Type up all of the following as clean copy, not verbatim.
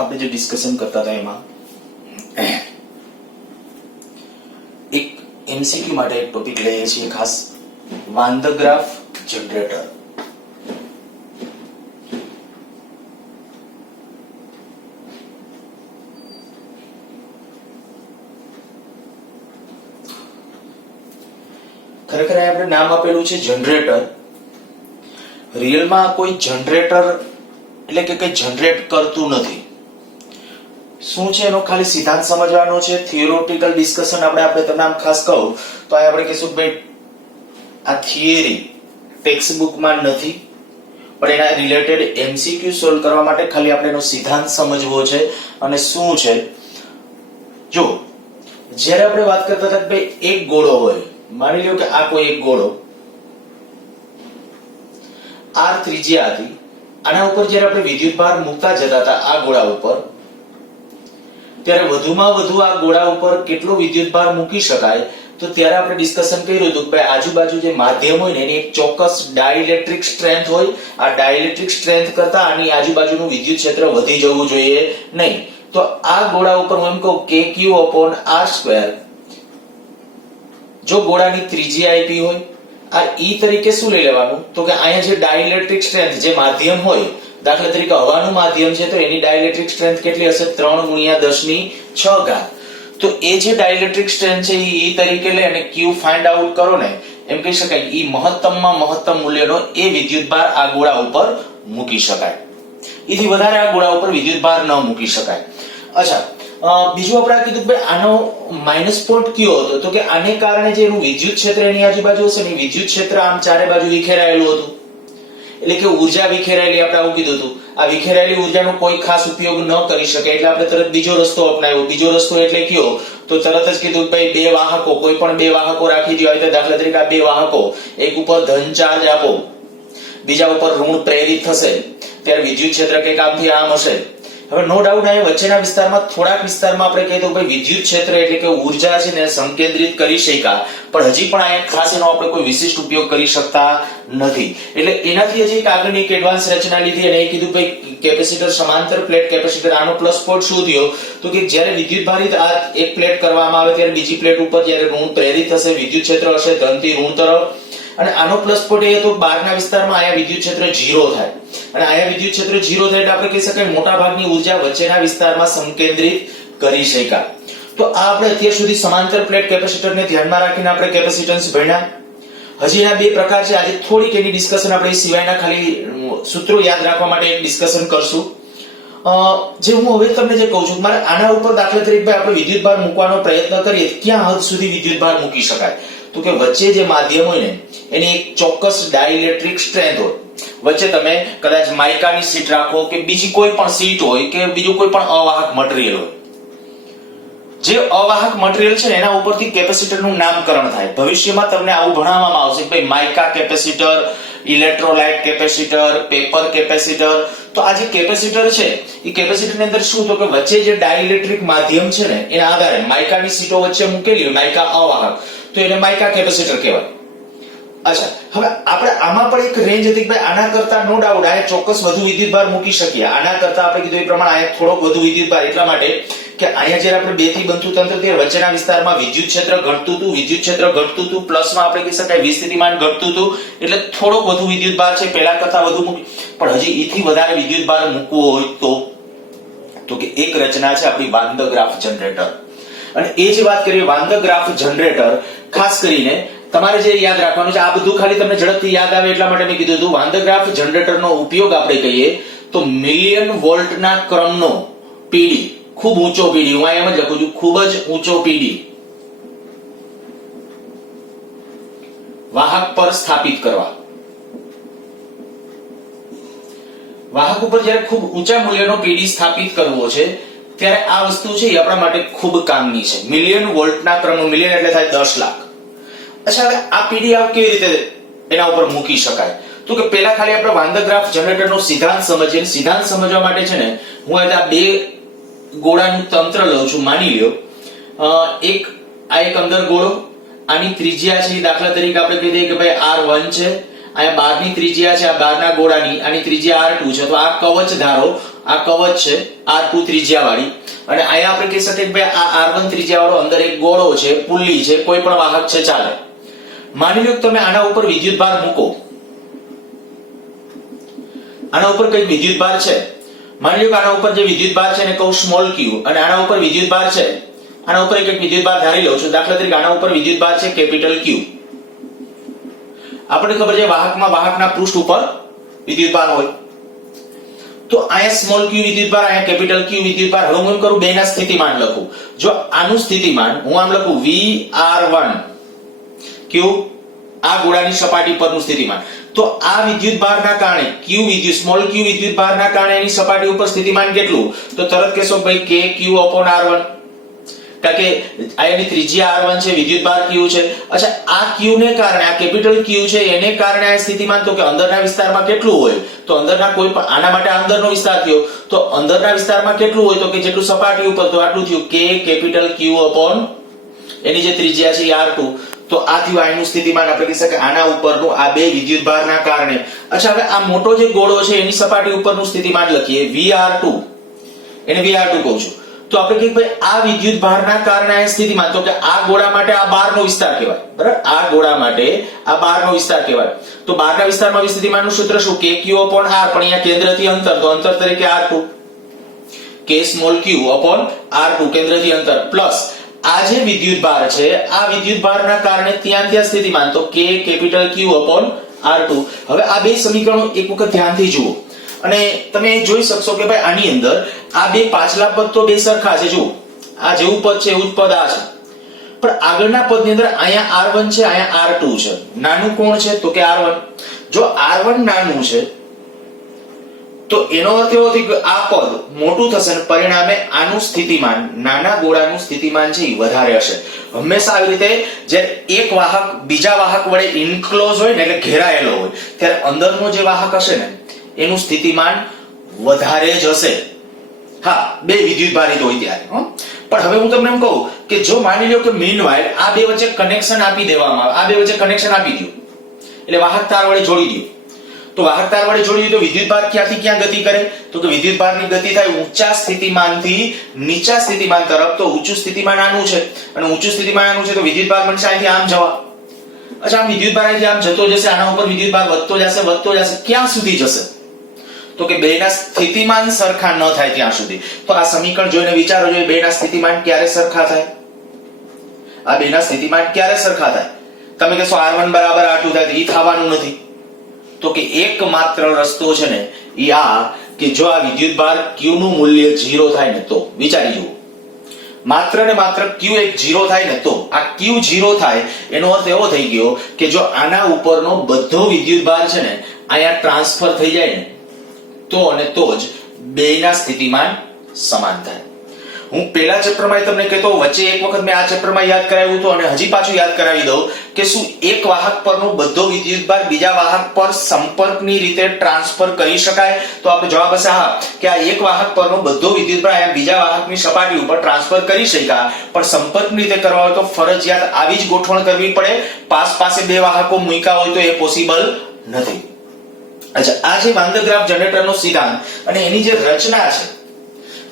આપણે જે ડિસ્કશન કરતા હતા એમાં એક એમસીક્યુ માટે એક ટોપિક લઈએ છીએ ખાસ વાન ધ ગ્રાફ જનરેટર. ખરેખર આપણે નામ આપેલું છે જનરેટર. રિયલમાં કોઈ જનરેટર એટલે કે કઈ જનરેટ કરતું નથી. શું છે એનો ખાલી સિદ્ધાંત સમજવાનો છે. થિયોરેટિકલ ડિસ્કશન આપણે તમને આમ ખાસ કહું તો આ આપણે કહીશું ભાઈ આ થિયરી ટેક્સ્ટ બુકમાં નથી, પણ એના રિલેટેડ એમસીક્યુ સોલ્વ કરવા માટે ખાલી આપણે એનો સિદ્ધાંત સમજવો છે. અને શું છે જો જ્યારે આપણે વાત કરતા હતા કે ભાઈ એક ગોળો હોય, માની લો કે આ કોઈ એક ગોળો r ત્રિજ્યા હતી, આના ઉપર જ્યારે આપણે વિદ્યુત ભાર મૂકતા જતા હતા આ ગોળા ઉપર, ત્યારે વધુમાં વધુ આ ગોળા ઉપર કેટલો વિદ્યુત ભાર મૂકી શકાય. તો ત્યારે આપણે ડિસ્કશન કર્યું હતું કે ભાઈ આજુબાજુ જે માધ્યમ હોય ને એની એક ચોક્કસ ડાઇલેક્ટ્રિક સ્ટ્રેન્થ હોય. આ ડાઇલેક્ટ્રિક સ્ટ્રેન્થ કરતા આની આજુબાજુનું વિદ્યુત ક્ષેત્ર વધી જવું જોઈએ નહીં. તો આ ગોળા ઉપર હું એમ કહું kq/r², જો ગોળાની ત્રિજ્યા આપી હોય, આ e તરીકે શું લઈ લેવાનું તો કે અહીંયા જે ડાઇલેક્ટ્રિક સ્ટ્રેન્થ જે માધ્યમ હોય, દાખલા તરીકે હવાનું માધ્યમ છે તો એની ડાઇલેક્ટ્રિક સ્ટ્રેન્થ કેટલી હશે 3 × 10⁶. તો એ જે ડાઇલેક્ટ્રિક સ્ટ્રેન્થ છે એ e તરીકે લે અને q ફાઇન્ડ આઉટ કરો ને, એમ કહી શકાય એ મહત્તમમાં મહત્તમ મૂલ્યનો એ વિદ્યુત ભાર આ ગોળા ઉપર મૂકી શકાય. એથી વધારે આ ગોળા ઉપર વિદ્યુત ભાર ન મૂકી શકાય. અચ્છા, બીજું આપણે કીધું કે આનો માઇનસ પોઈન્ટ કયો હતો તો કે આને કારણે જે એનું વિદ્યુત ક્ષેત્ર એની આજુબાજુ હશે ને, વિદ્યુત ક્ષેત્ર આમ ચારે બાજુ વિખેરાયેલું હતું, એટલે કે ઉર્જા વિખેરાયેલી. આપણે આવું કીધું હતું આ વિખેરાયેલી ઉર્જાનો કોઈ ખાસ ઉપયોગ ન કરી શકે એટલે આપણે તરત બીજો રસ્તો અપનાવ્યો. બીજો રસ્તો એટલે કયો તો તરત જ કીધું કે ભાઈ બે વાહકો, કોઈ પણ બે વાહકો રાખી દો. આવી દાખલા તરીકે આ બે વાહકો, એક ઉપર ધન ચાર્જ આપો, બીજા ઉપર ઋણ પ્રેરિત થશે, ત્યારે વિદ્યુત ક્ષેત્ર કંઈક આમથી આમ હશે. હવે નો ડાઉટ અહીંયા વચ્ચેના વિસ્તારમાં થોડાક વિસ્તારમાં આપણે કહી દઉં ભાઈ વિદ્યુત ક્ષેત્ર એટલે કે ઉર્જા છે ને સંકેન્દ્રિત કરી શક્યા, પણ હજી પણ અહીંયા ખાસ એનો આપણે કોઈ વિશિષ્ટ ઉપયોગ કરી શકતા નથી. એટલે એનાથી હજી એક આગળની એક એડવાન્સ રચના લીધી અને એ કીધું ભાઈ કેપેસિટર સમાંતર પ્લેટ કેપેસિટર. આનો પ્લસ પોઈન્ટ શું થયો તો કે જ્યારે વિદ્યુત ભારિત આ એક પ્લેટ કરવામાં આવે ત્યારે બીજી પ્લેટ ઉપર જ્યારે ઋણ પ્રેરિત થશે, વિદ્યુત ક્ષેત્ર હશે ધનથી ઋણ તરફ. અને આનો પ્લસ પોઈન્ટ એ તો બહારના વિસ્તારમાં આયા વિદ્યુત ક્ષેત્ર 0 થાય, અને આયા વિદ્યુત ક્ષેત્ર 0 થાય એટલે આપણે કહી શકાય મોટા ભાગની ઉર્જા વચ્ચેના વિસ્તારમાં સંકેન્દ્રિત કરી શક્યા. તો આ આપણે અત્યાર સુધી સમાંતર પ્લેટ કેપેસિટરને ધ્યાનમાં રાખીને આપણે કેપેસિટન્સ ભણ્યા. હજી એના બે પ્રકાર છે. આજે થોડીક એની ડિસ્કશન આપણે સિવાયના ખાલી સૂત્રો યાદ રાખવા માટે એક ડિસ્કશન કરશું. જે હું હવે તમને જે કહું છું મારે આના ઉપર દાખલા તરીકે આપણે વિદ્યુત ભાર મૂકવાનો પ્રયત્ન કરીએ ક્યાં હદ સુધી વિદ્યુત ભાર મૂકી શકાય તો કે વચ્ચે જે માધ્યમ હોય ને એની એક ચોક્કસ ડાઇલેક્ટ્રિક સ્ટ્રેન્થ હોય. વચ્ચે તમે કદાચ માઇકાની શીટ રાખો કે બીજી કોઈ પણ શીટ હોય કે બીજું કોઈ પણ અવાહક મટીરીયલ હોય, જે અવાહક મટીરીયલ છે ને એના ઉપરથી કેપેસિટરનું નામકરણ થાય. ભવિષ્યમાં તમને આવું ભણાવવામાં આવશે કે ભાઈ mica capacitor, electrolyte capacitor, paper capacitor. તો આ જે કેપેસિટર છે એ કેપેસિટરની અંદર શું તો કે વચ્ચે જે ડાઇલેક્ટ્રિક માધ્યમ છે ને એના આધારે માઇકાની શીટો વચ્ચે મૂકેલી હોય, માઇકા અવાહક, તો એને માઇકા કેપેસિટર કહેવાય. અચ્છા, હવે આપણે આમાં પણ એક રેન્જ હતી કે આના કરતા નો ડાઉટ આ ચોક્કસ વધુ વિદ્યુત ભાર મૂકી શકીએ. આના કરતા આપણે કીધું એ પ્રમાણે આ થોડોક વધુ વિદ્યુત ભાર એટલા માટે કે અહીંયા જ્યારે આપણે 2 થી બનતું તંત્ર તે વચ્ચેના વિસ્તારમાં વિદ્યુત ક્ષેત્ર ઘટતું હતું, પ્લસમાં આપણે કહી શકાય વિસ્થિતિમાન ઘટતું હતું, એટલે થોડોક વધુ વિદ્યુત ભાર છે પહેલા કરતા વધુ મૂકી. પણ હજી એથી વધારે વિદ્યુત ભાર મૂકવો હોય તો કે એક રચના છે આપણી વાન ધ ગ્રાફ જનરેટર. અને એ જે વાત કરીએ વાન ધ ગ્રાફ જનરેટર, ખાસ કરીને તમારે જે યાદ રાખવાનું છે આ બધું ખાલી તમને ઝડપથી યાદ આવે એટલા માટે મેં કીધું હતું. વાન ધ ગ્રાફ જનરેટરનો ઉપયોગ આપણે કહીએ તો મિલિયન વોલ્ટના ક્રમનો પીડી, ખૂબ ઊંચો પીડી, હું એમ જ લખું છું ખૂબ જ ઊંચો પીડી વાહક પર સ્થાપિત કરવા. વાહક ઉપર જ્યારે ખૂબ ઊંચા મૂલ્યનો પીડી સ્થાપિત કરવો છે ત્યારે આ વસ્તુ છે એ આપણા માટે ખૂબ કામની છે. મિલિયન વોલ્ટના ક્રમનો, મિલિયન એટલે થાય 10 લાખ. અચ્છા, હવે આ પીડી કેવી રીતે એના ઉપર મૂકી શકાય તો કે પહેલા ખાલી આપણે વાન ધ ગ્રાફ જનરેટરનો સિદ્ધાંત સમજીએ. સિદ્ધાંત સમજવા માટે છે ને હું આ બે ગોળાનું તંત્ર લઉં છું. માની લ્યો એક અંદર ગોળો, આની ત્રિજ્યા છે દાખલા તરીકે આપણે કહી દઈએ કે ભાઈ r1 છે, અહીંયા 12 ની ત્રિજ્યા છે આ 12 ના ગોળાની, આની ત્રિજ્યા r2 છે. તો આ કવચ ધારો આ કવચ છે R2 ત્રિજ્યાવાળી, અને અહીંયા આપણે કહી શકીએ કે ભાઈ આ R1 ત્રિજ્યાવાળો અંદર એક ગોળો છે, પુલ્લી છે, કોઈ પણ વાહક છે ચાલે. માની લો કે તમે આના ઉપર વિદ્યુતભાર મૂકો, આના ઉપર કઈ વિદ્યુતભાર છે, માની લો કે આના ઉપર જે વિદ્યુતભાર છે એને કહું સ્મોલ q, અને આના ઉપર વિદ્યુતભાર છે, આના ઉપર એક વિદ્યુતભાર ધારી લઉં છું. દાખલા તરીકે આના ઉપર વિદ્યુતભાર છે કેપિટલ Q. આપણે ખબર છે વાહકમાં વાહકના પૃષ્ઠ ઉપર વિદ્યુતભાર હોય, તો અહીંયા સ્મોલ q વિદ્યુતભાર, અહીંયા કેપિટલ Q વિદ્યુતભાર. હવે હું એમ કરું બેના સ્થિતિમાન લખું. જો આનું સ્થિતિમાન હું આમ લખું VR1 q, આ ગોળાની સપાટી પરનું સ્થિતિમાન, તો આ વિદ્યુતભારના કારણે સ્મોલ q વિદ્યુતભારના કારણે એની સપાટી ઉપર સ્થિતિમાન કેટલું, તો તરત કહેશો ભાઈ KQ/R1, કારણ કે આની ત્રિજ્યા R1 છે, વિદ્યુતભાર Q છે. અચ્છા, આ Q ને કારણે, આ કેપિટલ Q છે એને કારણે આ સ્થિતિમાન, તો કે અંદરના વિસ્તારમાં કેટલું હોય, તો અંદરના કોઈ પણ, આના માટે અંદરનો વિસ્તાર થયો, તો અંદરના વિસ્તારમાં કેટલું હોય, તો કે જેટલું સપાટી ઉપર, તો આટલું થયું K કેપિટલ Q અપોન એની જે ત્રિજ્યા છે R2. તો આ થયું આનું સ્થિતિમાન. આપણે કહી શકીએ આના ઉપરનું આ બે વિદ્યુતભારના કારણે. અચ્છા, હવે આ મોટો જે ગોળો છે એની સપાટી ઉપરનું સ્થિતિમાન લખીએ VR2, એને VR2 કહું છું. તો આપણે કહીએ ભાઈ આ વિદ્યુતભારના કારણે આ સ્થિતિમાન, તો કે આ ગોળા માટે આ બહારનો વિસ્તાર કહેવાય, બરાબર, આ ગોળા માટે આ બહારનો વિસ્તાર કહેવાય. તો બહારના વિસ્તારમાં સ્થિતિમાનનું સૂત્ર શું, KQ/R, પણ અહીંયા કેન્દ્રથી અંતર, તો અંતર તરીકે R2, K small q upon R2 કેન્દ્રથી અંતર, પ્લસ આ જે વિદ્યુતભાર છે આ વિદ્યુતભારના કારણે ત્યાં સ્થિતિમાન, તો K capital Q upon R2. હવે આ બે સમીકરણો એક વખત ધ્યાનથી જુઓ, અને તમે જોઈ શકશો કે ભાઈ આની અંદર આ બે પાછલા પદ તો બે સરખા છે. જુઓ, આ જેવું પદ છે એવું જ પદ આ છે, પણ આગળના પદની અંદર અહીંયા R1 છે, અહીંયા R2 છે. નાનું કોણ છે, તો કે R1. જો R1 નાનું છે તો એનો અર્થ એવો થયો કે આ પદ મોટું થશે અને પરિણામે આનું સ્થિતિમાન, નાના ગોળાનું સ્થિતિમાન છે એ વધારે હશે. હંમેશા આવી રીતે જ્યારે એક વાહક બીજા વાહક વડે ઇન્ક્લોઝ હોય ને, એટલે ઘેરાયેલો હોય, ત્યારે અંદરનો જે વાહક હશે ને એનું સ્થિતિમાન વધારે જ હશે. હા, બે વિદ્યુતભારિત હોય ત્યારે. પણ હવે હું તમને એમ કહું કે જો માની લો કે મીનવાઇલ આ બે વચ્ચે કનેક્શન આપી દેવામાં આવે, આ બે વચ્ચે કનેક્શન આપી દો, એટલે વાહક તાર વડે જોડી દો, તો વાહક તાર વડે જોડી દો તો વિદ્યુતભાર ક્યાંથી ક્યાં ગતિ કરે, તો કે વિદ્યુતભારની ગતિ થાય ઊંચા સ્થિતિમાનથી નીચા સ્થિતિમાન તરફ. તો ઊંચું સ્થિતિમાન આનું છે અને ઊંચું સ્થિતિમાન આનું છે, તો વિદ્યુતભાર બનશે અહીંથી આમ જવા. અચ્છા, આમ વિદ્યુતભાર અહીંથી આમ જતો જશે, આના ઉપર વિદ્યુતભાર વધતો જશે, ક્યાં સુધી જશે, તો કે બેના સ્થિતિમાન સરખા ન થાય ત્યાં સુધી. તો આ સમીકરણ જોઈને વિચારો જોઈએ, બેના સ્થિતિમાન ક્યારે સરખા થાય, આ બેના સ્થિતિમાન ક્યારે સરખા થાય. તમે કહેશો R1 બરાબર R2 થાય, એ થવાનું નથી. તો કે એકમાત્ર રસ્તો છે ને એ આ કે જો આ વિદ્યુતભાર Q નું મૂલ્ય 0 થાય ને, તો વિચારી જુઓ, માત્ર ને માત્ર Q એક 0 થાય ને, તો આ Q 0 થાય એનો અર્થ એવો થઈ ગયો કે જો આના ઉપરનો બધો વિદ્યુતભાર છે ને અહીંયા ટ્રાન્સફર થઈ જાય ને, તો અને તો જ બેના સ્થિતિમાન સમાન થાય. હું પહેલા ચેપ્ટરમાં તમને કહેતો, વચ્ચે એક વખત મેં આ ચેપ્ટરમાં યાદ કરાવ્યું હતું અને હજી પાછું યાદ કરાવી દઉં કે શું એક વાહક પરનો બધો વિદ્યુતભાર બીજા વાહક પર સંપર્કની રીતે ટ્રાન્સફર કરી શકાય, તો આપણો જવાબ હશે હા, કે આ એક વાહક પરનો બધો વિદ્યુતભાર અહીંયા બીજા વાહકની સપાટી ઉપર ટ્રાન્સફર કરી શકાય. પણ સંપર્કની રીતે કરવા હોય તો ફરજિયાત આવી જ ગોઠવણ કરવી પડે. પાસે બે વાહકો મૂક્યા હોય તો એ પોસિબલ નથી. અચ્છા, આ જે વાન દર ગ્રાફ જનરેટરનો સિદ્ધાંત અને એની જે રચના છે,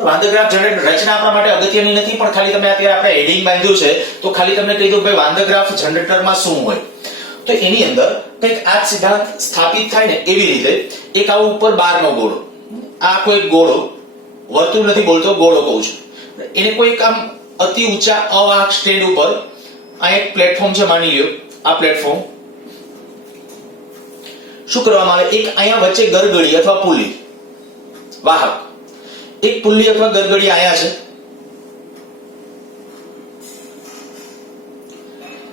વાન દર ગ્રાફ જનરેટર રચના આપણા માટે અગત્યની નથી, પણ ખાલી તમે અત્યારે આપણે હેડિંગ બાંધ્યું છે તો ખાલી તમને કહી દઉં ભાઈ વાન દર ગ્રાફ જનરેટરમાં શું હોય. તો એની અંદર કંઈક આ સિદ્ધાંત સ્થાપિત થાય ને એવી રીતે એક આવો ઉપર બારનો ગોળો, આ કોઈ ગોળો, વર્તુળ નથી બોલતો, ગોળો કહું છું, એને કોઈ આમ અતિ ઊંચા અવાહક સ્ટેન્ડ ઉપર આ એક પ્લેટફોર્મ છે, માની લ્યો આ પ્લેટફોર્મ, શું કરવામાં આવે, એક અહીંયા વચ્ચે ગરગડી અથવા પુલ્લી, વાહક, એક પુલ્લી અથવા ગરગડી અહીંયા છે,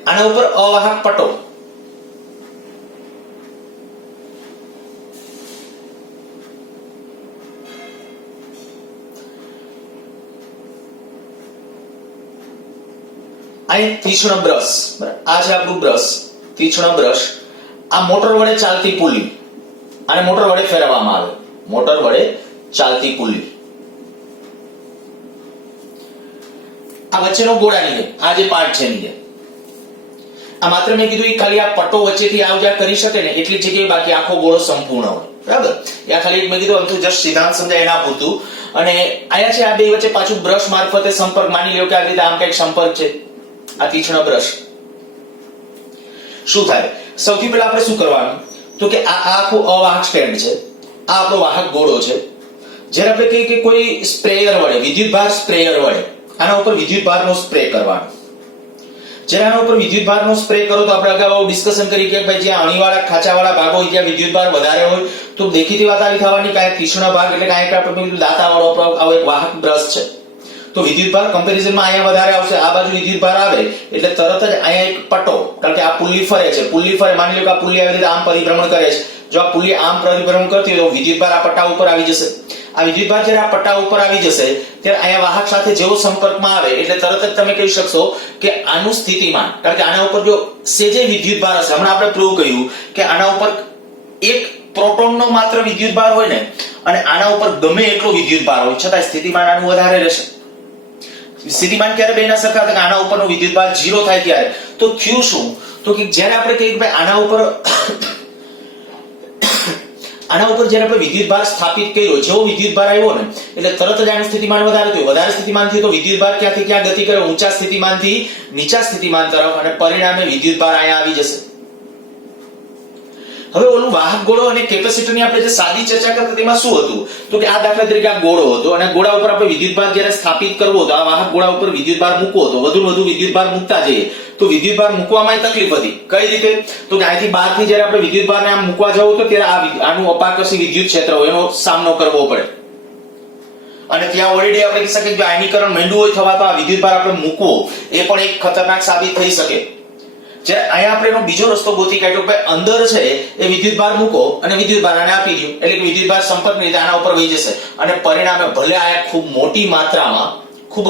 આના ઉપર અવાહક પટો, અહીં તીક્ષ્ણ બ્રશ, આ છે આપણું બ્રશ, તીક્ષ્ણ બ્રશ, આ મોટર વડે ચાલતી પુલ્લી, આને મોટર વડે ફેરવવામાં આવે, મોટર વડે ચાલતી પુલ્લી, આ વચ્ચેનો ગોળાની જેમ આ જે પાર્ટ છે એની, આ માત્ર મેં કીધું ખાલી આ પટ્ટો વચ્ચેથી આવ જા કરી શકે ને એટલી જગ્યાએ, બાકી આખો ગોળો સંપૂર્ણ હોય. બરાબર. યા ખાલી મેં કીધું આમ જસ્ટ સિદ્ધાંત સમજાય એના પૂરતું. અને અહીંયા છે આ બે વચ્ચે પાછું બ્રશ મારફતે સંપર્ક, માની લો કે આવી રીતે આમ કઈક સંપર્ક છે, આ તીક્ષ્ણ બ્રશ. શું થાય? સૌથી પહેલા આપણે શું કરવાનું તો કે આ આખું અવાહક સ્ટેન્ડ છે, આ આપણો વાહક ગોળો છે. જ્યારે આપણે કહીએ કે કોઈ સ્પ્રેયર વડે, વિદ્યુતભાર સ્પ્રેયર વડે આના ઉપર વિદ્યુતભારનો સ્પ્રે કરવાનો. જ્યારે આના ઉપર વિદ્યુતભારનો સ્પ્રે કરો તો આપણે અગાઉ ડિસ્કશન કરી કે ભાઈ જ્યાં અણીવાળા ખાંચાવાળા ભાગ હોય ત્યાં વિદ્યુતભાર વધારે હોય તો દેખીતી વાત આવી થવાની કાંઈ તીક્ષ્ણ ભાગ એટલે કાંઈક આપણે દાંતાવાળો આવો એક વાહક બ્રશ છે તો વિદ્યુતભાર કમ્પેરિઝનમાં અહીંયા વધારે આવશે. આ બાજુ વિદ્યુતભાર આવે એટલે તરત જ અહીંયા એક પટ્ટો, કારણ કે આ પુલ્લી ફરે છે, પુલ્લી ફરે, માની લો કે આ પુલ્લી આવી રીતે આમ પરિભ્રમણ કરે છે, જો આ પુલ્લી આમ પરિભ્રમણ કરતી હોય તો વિદ્યુતભાર આ પટ્ટા ઉપર આવી જશે. આ વિદ્યુતભાર જ્યારે આ પટ્ટા ઉપર આવી જશે ત્યારે અહીંયા વાહક સાથે જેવો સંપર્કમાં આવે એટલે તરત જ તમે કહી શકશો કે આનું સ્થિતિમાન, કારણ કે આના ઉપર જો સેજે વિદ્યુતભાર હશે, હમણાં આપણે પ્રૂવ કર્યું કે આના ઉપર એક પ્રોટોનનો માત્ર વિદ્યુતભાર હોય ને અને આના ઉપર ગમે એટલો વિદ્યુતભાર હોય છતાં સ્થિતિમાન આનું વધારે રહેશે. સ્થિતિમાન ક્યારે બેના સરખા થાય? આના ઉપરનો વિદ્યુતભાર 0 થાય ત્યારે. તો થયું શું તો કે જ્યારે આપણે કહીએ કે ભાઈ આના ઉપર જ્યારે આપણે વિદ્યુતભાર સ્થાપિત કર્યો, જેવો વિદ્યુતભાર આવ્યો ને એટલે તરત જ આનું સ્થિતિમાન વધારે થયું. વધારે સ્થિતિમાન થયું તો વિદ્યુતભાર ક્યાંથી ક્યાં ગતિ કરે? ઊંચા સ્થિતિમાનથી નીચા સ્થિતિમાન તરફ, અને પરિણામે વિદ્યુતભાર અહીંયા આવી જશે. હવે ઓલું વાહક ગોળો અને કેપેસિટરની આપણે જે સાદી ચર્ચા કરતા તેમાં શું હતું તો કે આ દાખલા તરીકે આ ગોળો હતો અને ગોળા ઉપર આપણે વિદ્યુતભાર જ્યારે સ્થાપિત કરવો હતો, આ વાહક ગોળા ઉપર વિદ્યુતભાર મૂકવો હતો, વધુ વિદ્યુતભાર મૂકતા જઈએ તો વિદ્યુતભાર મૂકવામાં તકલીફ હતી. કઈ રીતે? તો કે અહીંથી બહારથી જ્યારે આપણે વિદ્યુતભારને આમ મૂકવા જવું તો ત્યારે આનું અપાકર્ષી વિદ્યુત ક્ષેત્ર હોય એનો સામનો કરવો પડે. અને ત્યાં ઓલરેડી આપણે કહી શકીએ કે આયનીકરણ માંડ્યું હોય થવા તો આ વિદ્યુતભાર આપણે મૂકવો એ પણ એક ખતરનાક સાબિત થઈ શકે. જ્યારે અહીંયા આપણે એનો બીજો રસ્તો ગોતી કાઢ્યો કે અંદર છે એ વિદ્યુતભાર મૂકો અને વિદ્યુતભાર આને આપી દો એટલે કે વિદ્યુતભાર સંપર્કની રીતે આના ઉપર વહી જશે અને પરિણામે ભલે આ ખૂબ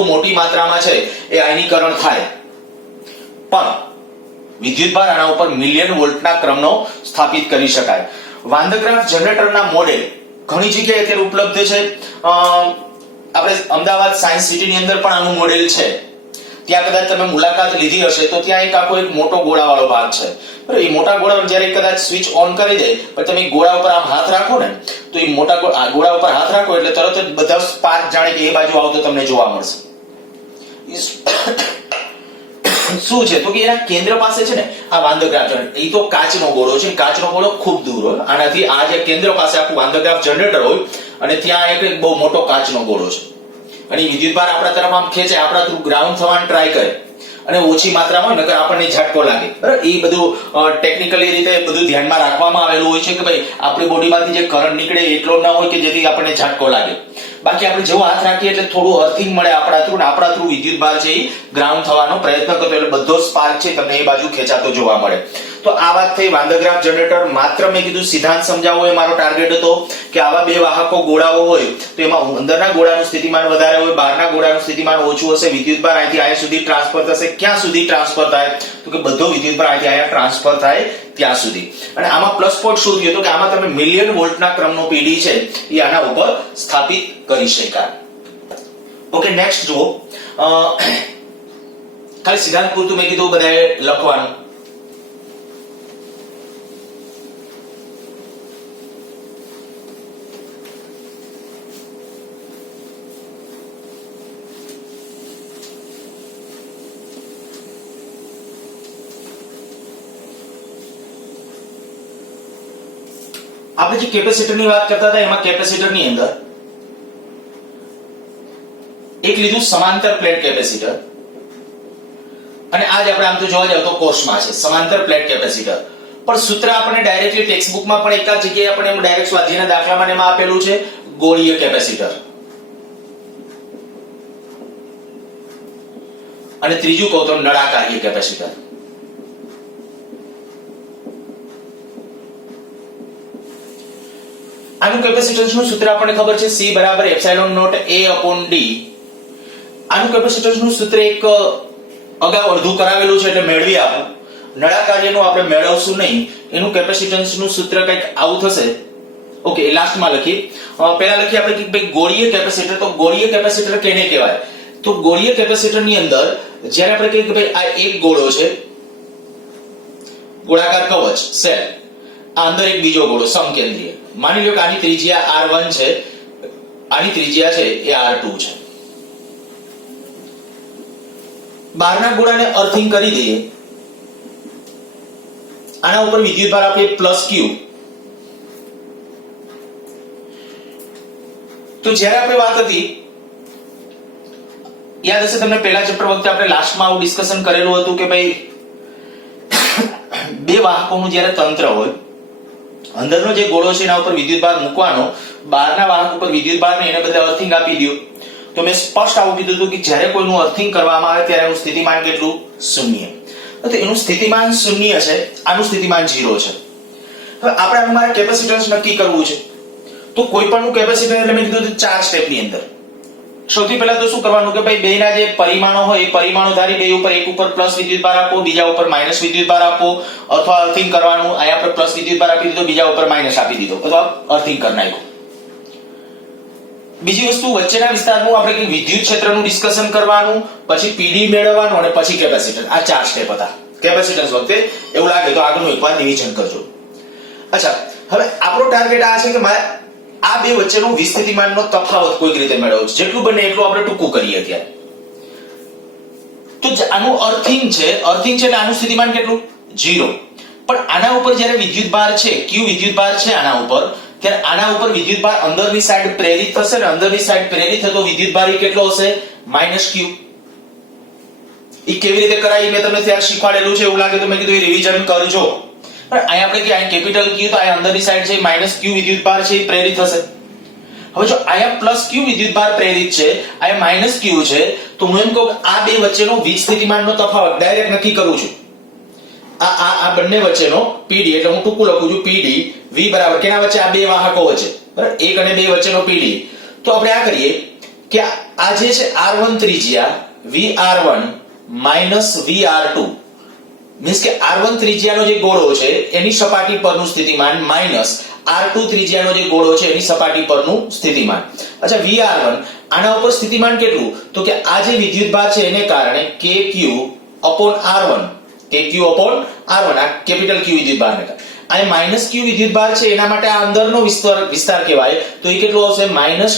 મોટી માત્રામાં છે એ આયનીકરણ થાય પણ વિદ્યુતભાર આના ઉપર મિલિયન વોલ્ટના ક્રમનો સ્થાપિત કરી શકાય. વાન ડ ગ્રાફ જનરેટરના મોડેલ ઘણી જગ્યાએ અત્યારે ઉપલબ્ધ છે. આપણે અમદાવાદ સાયન્સ સિટીની અંદર પણ આનું મોડેલ છે. ત્યાં કદાચ તમે મુલાકાત લીધી હશે તો ત્યાં એક મોટો ગોળાવાળો ભાગ છે. બરાબર, એ મોટા ગોળા જ્યારે કદાચ સ્વિચ ઓન કરી દે પણ તમે ગોળા ઉપર આમ હાથ રાખો ને તો એ મોટા ગોળા ઉપર હાથ રાખો એટલે તરત જ બધા સ્પાર્ક જાણે કે એ બાજુ આવતો તમને જોવા મળશે. શું છે તો કે એના કેન્દ્ર પાસે છે ને આ વાન ડ ગ્રાફ જનરેટર, એ તો કાચનો ગોળો છે, કાચનો ગોળો ખૂબ દૂર હોય આનાથી. આ જે કેન્દ્ર પાસે આખું વાન ડ ગ્રાફ જનરેટર હોય અને ત્યાં એક બહુ મોટો કાચનો ગોળો છે અને વિદ્યુતભાર આપણા તરફ આમ ખેંચે, આપણા થ્રુ ગ્રાઉન્ડ થવાનું ટ્રાય કરે અને ઓછી માત્રામાં હોય નકર આપણને ઝટકો લાગે. બરાબર, એ બધું ટેકનિકલી રીતે બધું ધ્યાનમાં રાખવામાં આવેલું હોય છે કે ભાઈ આપણી બોડીમાંથી જે કરંટ નીકળે એટલો ન હોય કે જેથી આપણને ઝટકો લાગે. બાકી આપણે જેવો હાથ રાખીએ એટલે થોડું અર્થિંગ મળે આપણા થ્રુ વિદ્યુતભાર છે એ ગ્રાઉન્ડ થવાનો પ્રયત્ન કરતો એટલે બધો સ્પાર્ક છે તમને એ બાજુ ખેંચાતો જોવા મળે. તો આ વાત થઈ વાન ડ ગ્રાફ જનરેટર. માત્ર મેં કીધું સિદ્ધાંત સમજાવવો એ મારો ટાર્ગેટ હતો કે આવા બે વાહકો ગોળાઓ હોય તો એમાં અંદરના ગોળાનું સ્થિતિમાન વધારે હોય, બહારના ગોળાનું સ્થિતિમાન ઓછું હશે. વિદ્યુતભાર અહીંથી અહીંયા સુધી ટ્રાન્સફર થશે. ક્યાં સુધી ટ્રાન્સફર થાય તો કે બધો વિદ્યુતભાર અહીંથી અહીંયા ટ્રાન્સફર થાય ત્યાં સુધી. અને આમાં પ્લસ પોઈન્ટ શું થયો તો કે આમાં તમે મિલિયન વોલ્ટના ક્રમનો પીડી છે એ આના ઉપર સ્થાપિત કરી શકાય. ઓકે, નેક્સ્ટ જુઓ. ખાલી સિદ્ધાંત પૂરતું મેં કીધું બધાએ લખવાનું. આપણે જે કેપેસિટરની વાત કરતા હતા એમાં કેપેસિટરની અંદર એક લીધું સમાંતર પ્લેટ કેપેસિટર અને આજ આપણે આમ તો જોવા જાવ તો કોર્સમાં છે સમાંતર પ્લેટ કેપેસિટર. પણ સૂત્ર આપણે ડાયરેક્ટલી ટેક્સ્ટ બુકમાં પણ એક જ જગ્યાએ આપણે એમ ડાયરેક્ટ સ્વાધ્યાયના દાખલામાં એમાં આપેલું છે ગોળીય કેપેસિટર. અને ત્રીજું કહું તો નળાકારીય કેપેસિટર. આનું કેપેસિટન્સનું સૂત્ર આપણને ખબર છે C = ε0 A/d. આનું કેપેસિટન્સનું સૂત્ર એક અગાઉ અડધું કરાવેલું છે એટલે મેળવી આપો. નળાકાર્યનું આપણે મેળવશું નહીં. એનું કેપેસિટન્સનું સૂત્ર કંઈક આવું થશે. ઓકે, લાસ્ટમાં લખી. પહેલા લખી આપણે કે ભાઈ ગોળીય કેપેસિટર. તો ગોળીય કેપેસિટર કેને કહેવાય? તો ગોળીય કેપેસિટરની અંદર જ્યારે આપણે કહીએ કે ભાઈ આ એક ગોળો છે, ગોળાકાર કવચ સેલ, આ અંદર એક બીજો ગોળો સમકેન્દ્રીય, માની લો કે આની ત્રિજ્યા r1 છે, આની ત્રિજ્યા છે એ r2 છે. બહારના ગોળાને અર્થિંગ કરી દઈએ, આના ઉપર વિદ્યુતભાર આપીએ +q. તો જ્યારે આપણે વાત હતી, યાદ હશે તમને પહેલા ચેપ્ટર વખતે આપણે લાસ્ટમાં આવું ડિસ્કશન કરેલું હતું કે ભાઈ બે વાહકોનું જ્યારે તંત્ર હોય, અંદરનો જે ગોળો છે એના ઉપર વિદ્યુતભાર મૂકવાનો, બહારના વાહક ઉપર વિદ્યુતભાર ને એને બદલે અર્થિંગ આપી દો. તો મેં સ્પષ્ટ આવું કીધું હતું કે જ્યારે કોઈનું અર્થિંગ કરવામાં આવે ત્યારે એનું સ્થિતિમાન કેટલું? શૂન્ય. તો એનું સ્થિતિમાન શૂન્ય છે, આનું સ્થિતિમાન 0 છે. હવે આપણે આનું મારે કેપેસિટન્સ નક્કી કરવું છે. તો કોઈ પણનું કેપેસિટર એટલે મેં કીધું 4 સ્ટેપની અંદર સૌથી પહેલા તો શું કરવાનું કે ભાઈ બેના જે પરિમાણો હોય એ પરિમાણો ધારી બે ઉપર, એક ઉપર પ્લસ વિદ્યુતભાર આપો, બીજા ઉપર માઈનસ વિદ્યુતભાર આપો, અથવા અર્થિંગ કરવાનું, અહીંયા પર પ્લસ વિદ્યુતભાર આપી દીધો, બીજા ઉપર માઈનસ આપી દીધો, અથવા અર્થિંગ કરી નાખ્યું. બીજી વસ્તુ વચ્ચેના વિસ્તારનું આપણે કે વિદ્યુત ક્ષેત્રનું ડિસ્કશન કરવાનું, પછી પીડી મેળવવાનું અને પછી કેપેસિટર. આ 4 સ્ટેપ હતા કેપેસિટન્સ વખતે. એવું લાગે તો આગળનું એકવાર રિવિઝન કરજો. અચ્છા, હવે આપણો ટાર્ગેટ આ છે કે મારે આ બે વચ્ચેનો વિસ્થિતિમાનનો તફાવત કોઈક રીતે મેળવવો છે. જેટલું બને એટલું આપણે ટૂંકું કરીએ અત્યારે. તો આનું અર્થિંગ છે, અર્થિંગ છે એટલે આનું સ્થિતિમાન કેટલું? 0. પણ આના ઉપર જ્યારે વિદ્યુતભાર છે, q વિદ્યુતભાર છે આના ઉપર, ત્યારે આના ઉપર વિદ્યુતભાર અંદરની સાઈડ પ્રેરિત થશે ને અંદરની સાઈડ પ્રેરિત થતો વિદ્યુતભાર કેટલો હશે? -q. એ કેવી રીતે કરાય મેં તમને ત્યાં શીખવાડેલું છે. એવું લાગે તો મેં કીધું એ રિવિઝન કરજો. પણ અહીંયા આપણે કે અહીં કેપિટલ Q, તો અહીંયા અંદરની સાઈડ છે -q વિદ્યુતભાર છે એ પ્રેરિત થશે. હવે જો અહીંયા +q વિદ્યુતભાર પ્રેરિત છે, અહીંયા -q છે, તો હું એમ કહું કે આ બે વચ્ચેનો વિસ્થિતિમાનનો તફાવત ડાયરેક્ટ નક્કી કરું છું. આ બંને વચ્ચેનો PD, એટલે હું ટૂંકું લખું છું PD V બરાબર કેના વચ્ચે? આ બે વાહકો વચ્ચે, બરાબર, 1 અને 2 વચ્ચેનો PD. તો આપણે આ કરીએ કે આ જે છે R1 ત્રિજ્યા VR1 VR2, મીન્સ કે R1 ત્રિજ્યાનો જે ગોળો છે એની સપાટી પરનું સ્થિતિમાન માઈનસ R2 ત્રિજ્યાનો જે ગોળો છે એની સપાટી પરનું સ્થિતિમાન. અચ્છા, VR1 આના ઉપર સ્થિતિમાન કેટલું? તો કે આ જે વિદ્યુતભાર છે એને કારણે KQ/R1, KQ/R1, આ કેપિટલ Q વિદ્યુતભારને કારણે. આ -q વિદ્યુતભાર છે એના માટે આ અંદરનો વિસ્તાર કહેવાય. તો એ કેટલો આવશે?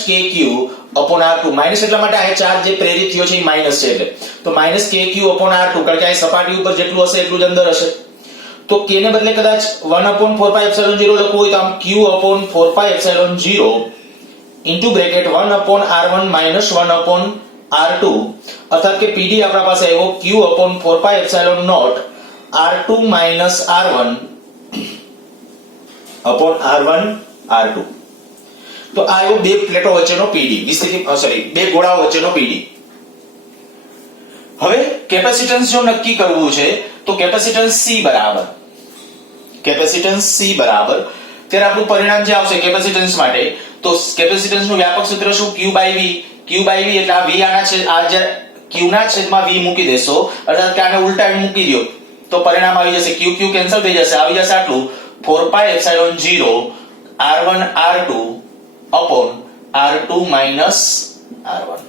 -KQ/R2. માઈનસ એટલા માટે આ ચાર્જ જે પ્રેરિત થયો છે એ માઈનસ છે, એટલે તો -KQ/R2, કારણ કે આ સપાટી ઉપર જેટલું હશે એટલું જ અંદર હશે. તો k ને બદલે કદાચ 1/4πε0 લખવું હોય તો આમ Q/4πε0 into bracket 1/R1 1/R2, અર્થાત કે PD આપણા પાસે આવ્યો Q/4πε0 R2 R1 R2. તો આ આવ્યો બે પ્લેટો વચ્ચેનો PD, બે ગોળાઓ વચ્ચેનો PD. હવે કેપેસિટન્સ જો નક્કી કરવું છે તો કેપેસિટન્સ C બરાબર ત્યારે આપણું પરિણામ જે આવશે કેપેસિટન્સ માટે, તો કેપેસિટન્સનું વ્યાપક સૂત્ર શું? Q/V. Q/V એટલે આ V આના છે, આ જે Q ના છેદમાં V મૂકી દેશો, અર્થાત કે આને ઉલટાવી મૂકી દો તો પરિણામ આવી જશે Q કેન્સલ થઈ જશે, આવી જશે આટલું 4πε0 R1 R2 R2 R1.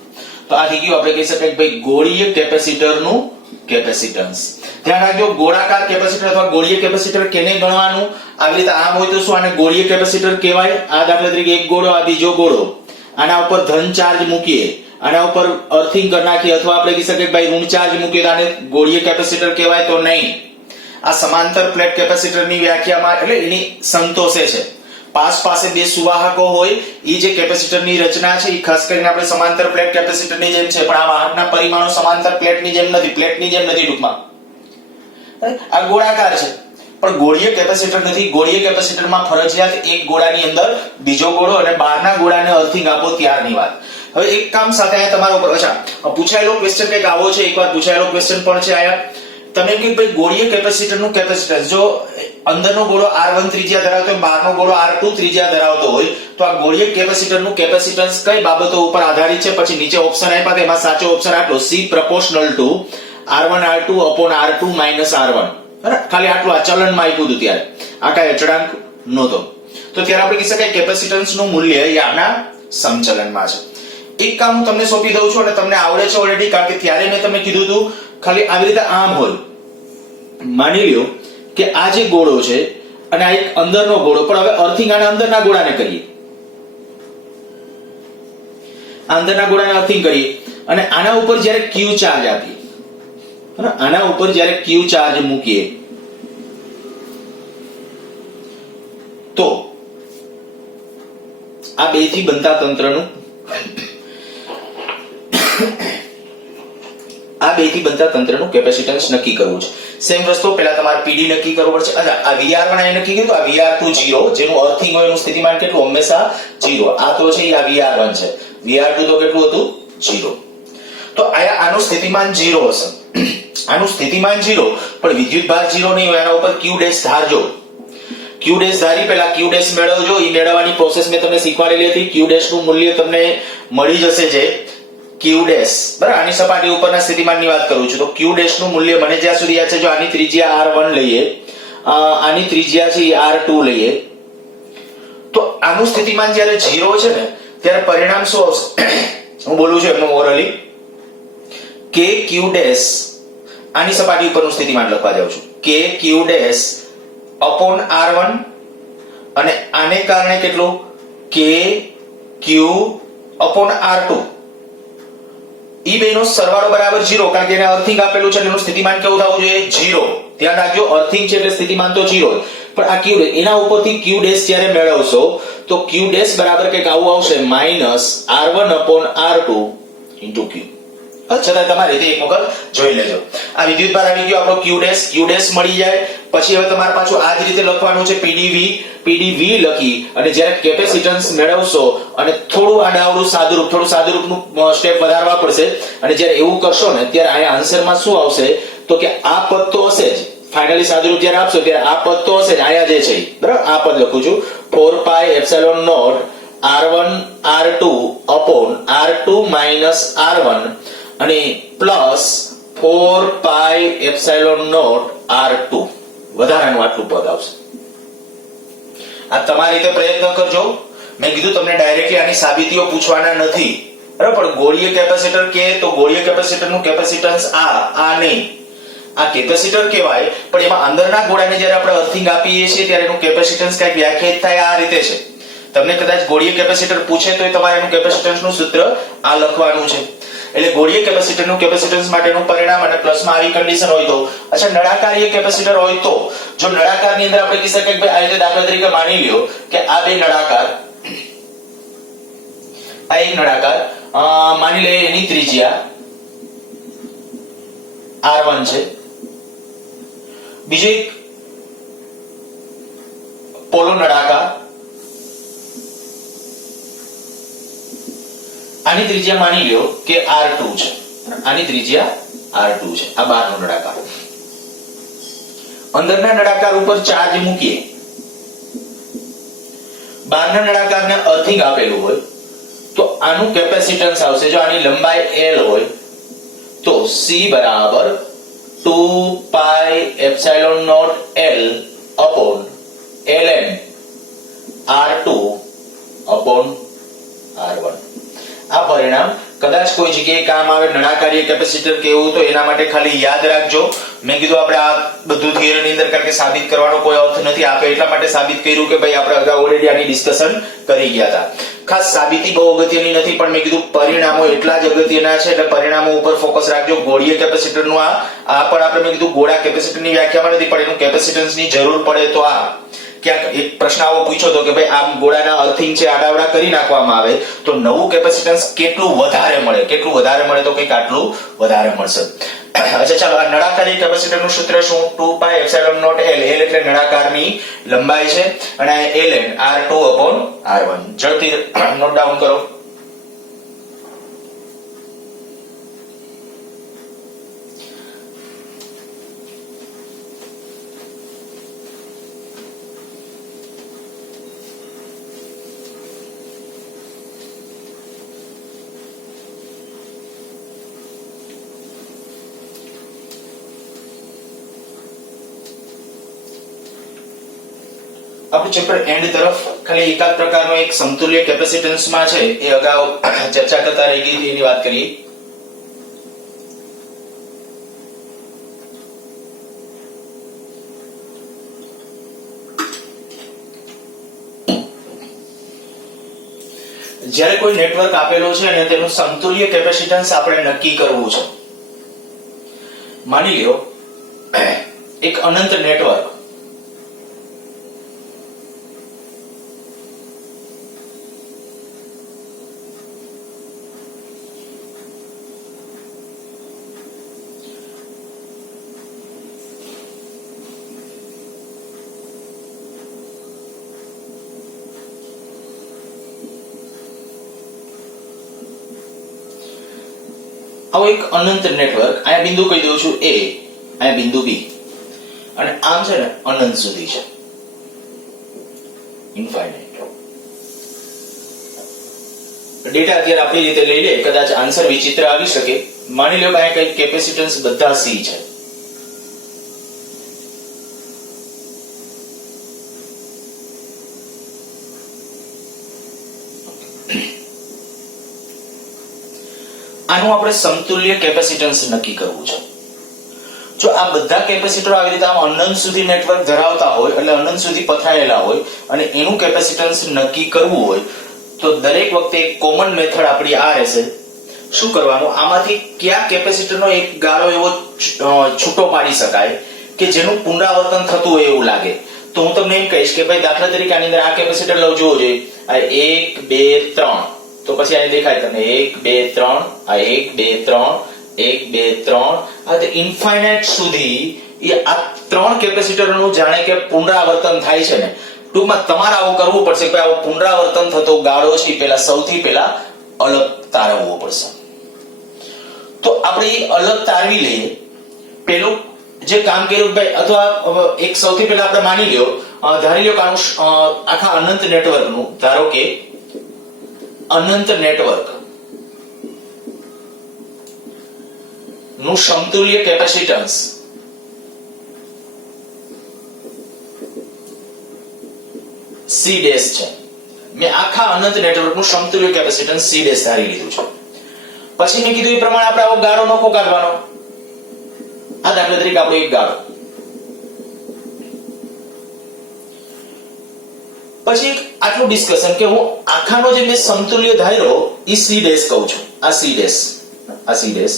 તો આ થઈ ગયું આપણે કહી શકાય કે ભાઈ ગોળીય કેપેસિટરનું કેપેસિટન્સ. ધ્યાન રાખજો, ગોળાકાર કેપેસિટર અથવા ગોળીય કેપેસિટર કેને ગણવાનું? આવી રીતે આમ હોય તો શું આને ગોળીય કેપેસિટર કહેવાય. આ દાખલા તરીકે એક ગોળો, આ બીજો ગોળો, આના ઉપર ધન ચાર્જ મૂકીએ, આના ઉપર અર્થિંગ કરી નાખીએ, અથવા આપણે કહી શકીએ કે ભાઈ ઋણ ચાર્જ મૂકીએ તો આને ગોળીય કેપેસિટર કહેવાય તો નહીં. આ સમાંતર પ્લેટ કેપેસિટરની વ્યાખ્યામાં એટલે એની સંતોષે છે. પાસે બે સુવાહકો હોય એ જે કેપેસિટરની રચના છે એ ખાસ કરીને આપણે સમાંતર પ્લેટ કેપેસિટરની જેમ છે, પણ આ વાહકના પરિમાણો સમાંતર પ્લેટની જેમ નથી, પ્લેટની જેમ નથી ટૂંકમાં. આ ગોળાકાર છે પણ ગોળીય કેપેસિટર નથી. ગોળીય કેપેસિટરમાં ફરજિયાત એક ગોળાની અંદર બીજો ગોળો અને બહારના ગોળાને અર્થિંગ આપો ત્યારની વાત. હવે એક કામ સાથે અહીંયા તમારા ઉપર, અચ્છા, પૂછાયેલો ક્વેશ્ચન કંઈક આવો છે, એકવાર પૂછાયેલો ક્વેશ્ચન પણ છે આયા. તમે એમ કે ભાઈ ગોળીય કેપેસિટરનું કેપેસિટન્સ જો અંદરનો ગોળો R1 ત્રિજ્યા ધરાવતો હોય, બહારનો ગોળો R2 ત્રિજ્યા ધરાવતો હોય, તો આ ગોળીય કેપેસિટરનું કેપેસિટન્સ કઈ બાબતો ઉપર આધારિત છે? પછી નીચે ઓપ્શન આપ્યા તો એમાં સાચો ઓપ્શન આટલો, C proportional to R1 R2 R2 R1. ખાલી આટલું આ ચલનમાં આપ્યું હતું ત્યારે, આ કાંઈ અચળાંક નહોતો. તો ત્યારે આપણે કહી શકાય કેપેસિટન્સનું મૂલ્ય એ આના સમચલનમાં છે. એક કામ હું તમને સોંપી દઉં છું અને તમને આવડે છે ઓલરેડી, કારણ કે ત્યારે મેં તમને કીધું હતું ખાલી આવી રીતે આમ હોય. માની લ્યો કે આ જે ગોળો છે, અને આ એક અંદરનો ગોળો, પણ હવે અર્થિંગ આના અંદરના ગોળાને કરીએ, અંદરના ગોળાને અર્થિંગ કરીએ અને આના ઉપર જ્યારે ક્યુ ચાર્જ આપીએ, આના ઉપર જ્યારે ક્યુ ચાર્જ મૂકીએ તો આ બે થી બનતા તંત્રનું કેપેસિટન્સ નક્કી કરવું છે. સેમ વસ્તુ પહેલા તમારે પીડી નક્કી કરવું પડશે. અચ્છા, આ VR1 અહીં નક્કી કર્યું, આ VR2 0, જેનું અર્થિંગ હોય એનું સ્થિતિમાન કેટલું? હંમેશા 0. આ તો છે આ VR1 છે, VR2 તો કેટલું હતું? 0. તો આનું સ્થિતિમાન 0 હશે. આનું સ્થિતિમાન 0, પણ વિદ્યુત ભાર 0 નહીં હોય. આના ઉપર Q ડેશ ધારજો. Q ડેશ ધારી પહેલા Q ડેશ મેળવજો. એ મેળવવાની પ્રોસેસ મેં તમને શીખવાડેલી હતી. Q ડેશ નું મૂલ્ય તમને મળી જશે છે Q ડેશ, બરાબર. આની સપાટી ઉપરના સ્થિતિમાનની વાત કરું છું તો Q ડેશ નું મૂલ્ય મને જ્યાં સુધી યાદ છે, જો આની ત્રિજ્યા R1 લઈએ, આની ત્રિજ્યા છે R2 લઈએ, તો આનું સ્થિતિમાન જ્યારે 0 છે ને ત્યારે પરિણામ શું આવશે? હું બોલું છું એમનો ઓરલી કે Q ડેશ, આની સપાટી ઉપરનું સ્થિતિમાન લખવા જાઉં છું, કે Q ડેશ અપોન R1, અને આને કારણે કેટલું? કે Q અપોન R2. ઈ બેનો સરવાળો બરાબર 0, કારણ કે એને અર્થિંગ આપેલું છે, એનું સ્થિતિમાન કેવું થવું જોઈએ? 0. ધ્યાન રાખજો, અર્થિંગ છે એટલે સ્થિતિમાન તો 0, પણ આ Q એના ઉપરથી Q ડેશ જ્યારે મેળવશો તો Q ડેશ બરાબર કંઈક આવું આવશે, -R1 upon R2 into Q. છતાં તમારે એક વખત જોઈ લેજો. આ વિદ્યુત ભાર આવી ગયો આપણો Q ડેશ મળી જાય. પછી હવે તમારે પાછું આ જ રીતે લખવાનું છે, PdV લખી અને જ્યારે કેપેસિટન્સ મેળવશો અને થોડું આડાવડું સાદુરૂપનું સ્ટેપ વધારવા પડશે, અને જ્યારે એવું કરશો ને ત્યારે અહીંયા આન્સરમાં શું આવશે તો કે આ પદ તો હશે જ. ફાઇનલી સાદુરૂપ જ્યારે આપશો ત્યારે આ પદ તો હશે જ. અહીંયા જે છે બરાબર, આ પદ લખું છું 4πε0 R1 R2 upon R2 minus R1 અને પ્લસ 4πε0 R2, વધારાનું આટલું પદ આવશે. આ તમારી રીતે પ્રયત્ન કરજો. મેં કીધું તમને ડાયરેક્ટલી આની સાબિતીઓ પૂછવાના નથી, બરાબર, પણ ગોળીય કેપેસિટર કે તો ગોળીય કેપેસિટરનું કેપેસિટન્સ આ નહીં, આ કેપેસિટર કહેવાય, પણ એમાં અંદરના ગોળાને જ્યારે આપણે અર્થિંગ આપીએ છીએ ત્યારે એનું કેપેસિટન્સ કંઈક વ્યાખ્યાયિત થાય આ રીતે છે. તમને કદાચ ગોળીય કેપેસિટર પૂછે તો તમારે એનું કેપેસિટન્સનું સૂત્ર આ લખવાનું છે. એટલે ગોળીય કેપેસિટરનું કેપેસિટન્સ માટેનું પરિણામ અને પ્લસમાં આવી કન્ડિશન હોય તો, અચ્છા નળાકારીય કેપેસિટર હોય તો, જો નળાકારની અંદર આપણે કહી શકીએ કે ભાઈ આ રીતે દાખલા તરીકે માની લ્યો કે આ બે નળાકાર, આ એક નળાકાર માની લે એની ત્રિજ્યા R1 છે, બીજો એક પોલો નળાકાર, આની ત્રિજ્યા માની લ્યો કે R2 છે, આની ત્રિજ્યા R2 છે, આ બહારનો નળાકાર. અંદરના નળાકાર ઉપર ચાર્જ મૂકીએ, બહારના નળાકારને અર્થિંગ આપેલું હોય તો આનું કેપેસિટન્સ આવશે, જો આની લંબાઈ L હોય તો C બરાબર 2πε0 L upon ln R2 upon R1. આ પરિણામ કદાચ કોઈ જગ્યાએ કામ આવે, નળાકારીય કેપેસિટર કેવું તો એના માટે ખાલી યાદ રાખજો. મેં કીધું આપણે આ બધું થિયરીની અંદર કારણ કે સાબિત કરવાનો કોઈ અર્થ નથી, આપણે એટલા માટે સાબિત કર્યું કે ભાઈ આપણે અગાઉ ઓલરેડી આની ડિસ્કશન કરી ગયા હતા. ખાસ સાબિતી બહુ અગત્યની નથી, પણ મેં કીધું પરિણામો એટલા જ અગત્યના છે એટલે પરિણામો ઉપર ફોકસ રાખજો. ગોળીય કેપેસિટરનું આ પણ આપણે મેં કીધું ગોળા કેપેસિટરની વ્યાખ્યામાં નથી, પણ એનું કેપેસિટન્સની જરૂર પડે તો આ ક્યાંક એક પ્રશ્ન આવો પૂછ્યો તો કે ભાઈ આમ ગોળાના અર્થિંગ છે આડાવડા કરી નાખવામાં આવે તો નવું કેપેસિટન્સ કેટલું વધારે મળે તો કંઈક આટલું વધારે મળશે. અચ્છા ચાલો, આ નળાકારી કેપેસિટરનું સૂત્ર શું? 2πε0 L એટલે નળાકારની લંબાઈ છે અને ln R2 upon R1. ઝડપથી નોટ ડાઉન કરો. આપણું ચેપ્ટર એન્ડ તરફ ખાલી એકાદ પ્રકારનો એક સમતુલ્ય કેપેસિટન્સમાં છે એ અગાઉ ચર્ચા કરતા રહી ગઈ એની વાત કરીએ. જ્યારે કોઈ નેટવર્ક આપેલો છે અને તેનું સમતુલ્ય કેપેસિટન્સ આપણે નક્કી કરવું છે. માની લ્યો એક અનંત નેટવર્ક આવો એક અનંત નેટવર્ક અહીંયા બિંદુ કહી દઉં છું A, અહીંયા બિંદુ B, અને આમ છે ને અનંત સુધી છે, ઇન્ફાઇનાઇટ. ડેટા અત્યારે આપણી રીતે લઈ લે, કદાચ આન્સર વિચિત્ર આવી શકે. માની લો કે અહીંયા કઈ કેપેસિટન્સ બધા C છે. આનું આપણે સમતુલ્ય કેપેસિટન્સ નક્કી કરવું છે. જો આ બધા કેપેસિટરો આવી રીતે આમ અનંત સુધી નેટવર્ક ધરાવતા હોય, એટલે અનંત સુધી પથરાયેલા હોય, અને એનું કેપેસિટન્સ નક્કી કરવું હોય, તો દરેક વખતે એક કોમન મેથડ આપણી આ રહેશે. શું કરવાનું? આમાંથી કયા કેપેસિટરનો એક ગાળો એવો છૂટો પાડી શકાય કે જેનું પુનરાવર્તન થતું હોય એવું લાગે. તો હું તમને એમ કહીશ કે ભાઈ દાખલા તરીકે આની અંદર આ કેપેસિટર લઉં, જોવો જોઈએ આ 1 2 3, તો પછી અહીં દેખાય તમને 1 2 3, આ 1 2 3, 1 2 3, આ ઇન્ફાઇનાઇટ સુધી એ આ ત્રણ કેપેસિટરનું જાણે કે પુનરાવર્તન થાય છે ને. ટૂંકમાં તમારે આવું કરવું પડશે કે આવો પુનરાવર્તન થતો ગાળો છે પેલા સૌથી પહેલા અલગ તારવવો પડશે. તો આપણે એ અલગ તારવી લઈએ. પેલું જે કામ કર્યું ભાઈ, અથવા એક સૌથી પહેલા આપણે માની લ્યો, ધારી લ્યો કે આનું આખા અનંત નેટવર્કનું, ધારો કે અનંત નેટવર્ક નું સમતુલ્ય કેપેસિટન્સ C ડેશ છે. મેં આખા અનંત નેટવર્કનું સમતુલ્ય કેપેસિટન્સ C ડેશ ધારી લીધું છે. પછી મેં કીધું એ પ્રમાણે આપણે આવો ગાળો નોખો કાઢવાનો. આ દાખલા તરીકે આપણો એક ગાળો. પછી આટલું ડિસ્કશન કે હું આખાનો જે મેં સમતુલ્ય ધાર્યો એ C ડેશ કહું છું. આ C ડેશ, આ C ડેશ.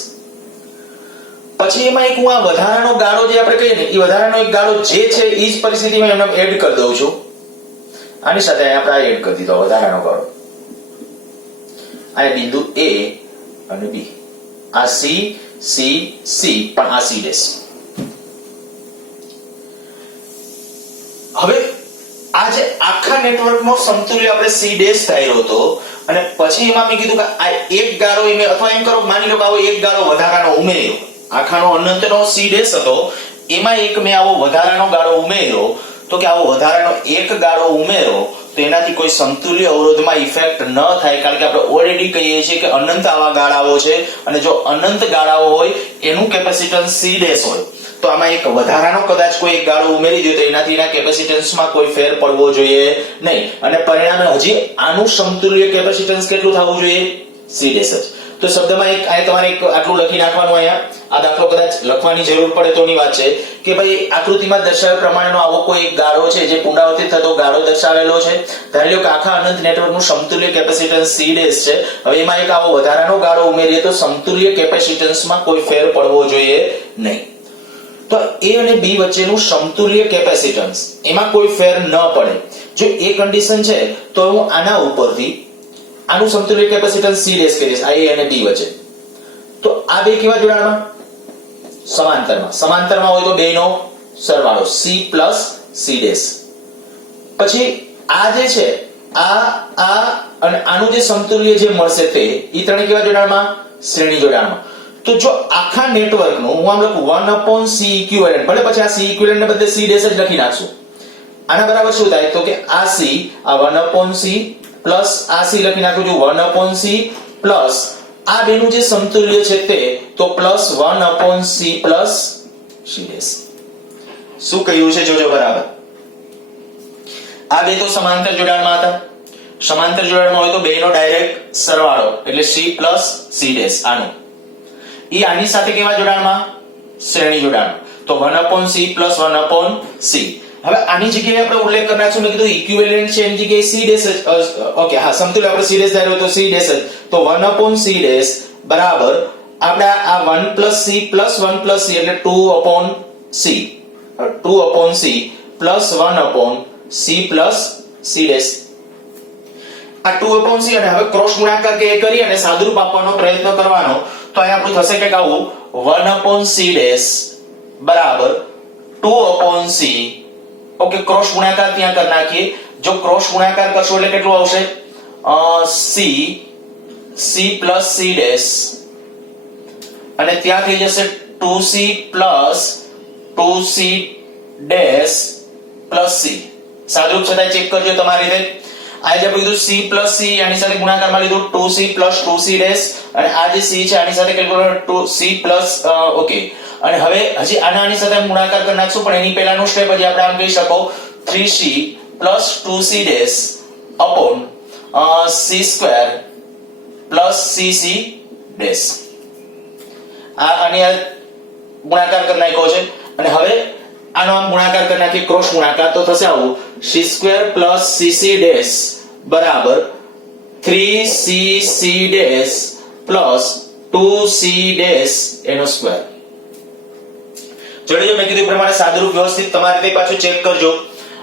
પછી એમાં એક હું આ વધારાનો ગાળો જે આપણે કહીએ ને, એ વધારાનો એક ગાળો જે છે એ જ પરિસ્થિતિમાં એમને એડ કરી દઉં છું. આની સાથે આપણે આ એડ કરી દીધો વધારાનો ગાળો. આ બિંદુ A અને B, આ C C C, પણ આ C ડેશ. હવે આ જે આખા નેટવર્કનો સમતુલ્ય આપણે C ડેશ ધાર્યો હતો, અને પછી એમાં મેં કીધું કે આ એક ગાળો મેં, અથવા એમ કરો માની લો કે આવો એક ગાળો વધારાનો ઉમેર્યો. આખાનો અનંતનો C ડેશ હતો, એમાં એક મેં આવો વધારાનો ગાળો ઉમેર્યો. તો કે આવો વધારાનો એક ગાળો ઉમેરો તો એનાથી કોઈ સમતુલ્ય અવરોધમાં ઇફેક્ટ ન થાય, કારણ કે આપણે ઓલરેડી કહીએ છીએ કે અનંત આવા ગાળાઓ છે, અને જો અનંત ગાળાઓ હોય એનું કેપેસિટન્સ C ડેશ હોય, તો આમાં એક વધારાનો કદાચ કોઈ એક ગાળો ઉમેરી દો તો એનાથી એના કેપેસિટન્સમાં કોઈ ફેર પડવો જોઈએ નહીં, અને પરિણામે હજી આનું સમતુલ્ય કેપેસિટન્સ કેટલું થવું જોઈએ? C ડેશ જ. તો શબ્દમાં એક આ તમારે એક આટલું લખી નાખવાનું. અહીંયા આ દાખલો કદાચ લખવાની જરૂર પડે તોની વાત છે કે ભાઈ આકૃતિમાં દર્શાવ્યા પ્રમાણેનો આવો કોઈ એક ગાળો છે જે પુનરાવર્તિત થતો ગાળો દર્શાવેલો છે. ધારી લો કે આખા અનંત નેટવર્કનું સમતુલ્ય કેપેસિટન્સ C ડેશ છે. હવે એમાં એક આવો વધારાનો ગાળો ઉમેરીએ તો સમતુલ્ય કેપેસિટન્સમાં કોઈ ફેર પડવો જોઈએ નહીં. તો A અને B વચ્ચેનું સમતુલ્ય કેપેસિટન્સ એમાં કોઈ ફેર ન પડે જો એ કન્ડિશન છે, તો હું આના ઉપરથી આનું સમતુલ્ય કેપેસિટન્સ C ડેશ કરીશ, આ A અને B વચ્ચે. તો આ બે કેવા જોડાણમાં? સમાંતરમાં. સમાંતરમાં હોય તો બેનો સરવાળો C પ્લસ C ડેશ. પછી આ જે છે આ અને આનું જે સમતુલ્ય જે મળશે તે ઈ ત્રણે કેવા જોડાણમાં? શ્રેણી જોડાણમાં. તો જો આખા નેટવર્કનું હું આમ લખું 1/C ઇક્વિવેલન્ટ, ભલે પછી આ C ઇક્વિવેલન્ટ ને બદલે C ડેશ જ લખી નાખશું. આના બરાબર શું થાય? તો કે આ C, આ 1/C પ્લસ આ C લખી નાખું છું 1/C પ્લસ આ બેનું જે સમતુલ્ય છે તે તો plus 1/C plus C dash. શું કહ્યું છે જોજો બરાબર. આ બે તો સમાંતર જોડાણમાં હતા. સમાંતર જોડાણમાં હોય તો બેનો ડાયરેક્ટ સરવાળો એટલે C પ્લસ C ડેશ. આનું ઈ આની સાથે કેવા જોડાણમાં? શ્રેણી જોડાણ. તો 1/C પ્લસ 1/C. હવે આની જગ્યાએ આપણે ઉલ્લેખ કરી નાખશું મેં કીધું ઇક્વિવેલન્ટ છે એની જગ્યાએ c ડેશ ઓકે હા સમતુલ્ય આપણે c ડેશ ધાર્યો તો c ડેશ તો 1/c ડેશ બરાબર આપણે આ 1 c plus 1 c એટલે 2/c 2/c plus 1/c plus c dash આ 2/c અને હવે ક્રોસ ગુણાકાર કે કરી અને સાદુરૂપ આપવાનો પ્રયત્ન કરવાનો તો અહીં આપણું થશે કે આવું 1/c ડેશ બરાબર 2/c ઓકે ક્રોસ ગુણાકાર ત્યાં કરી નાખીએ જો ક્રોસ ગુણાકાર કરશો એટલે કેટલું આવશે c plus c ડેશ અને ત્યાં થઈ જશે 2c plus 2c dash plus c સાદુરૂપ છતાં ચેક કરજો તમારી રીતે આ જે આપણે કીધું c plus c આની સાથે ગુણાકારમાં લીધું 2c plus 2c ડેશ અને આ જે c છે આની સાથે કેલ્ક્યુલેટ 2c plus ઓકે અને હવે હજી આની સાથે ગુણાકાર કરી નાખશું પણ એની પહેલાનું સ્ટેપ હજી આપણે આમ કહી શકો 3c plus 2c dash upon c square plus cc dash આની ગુણાકાર કરી નાખ્યો છે અને હવે આનો આમ ગુણાકાર કરી નાખી ક્રોસ ગુણાકાર તો થશે આવું c square plus cc dash બરાબર 3cc dash plus 2c dash એનો સ્ક્વેર જોડે મેં કીધું પ્રમાણે સાદુરૂપ વ્યવસ્થિત તમારે તે પાછું ચેક કરજો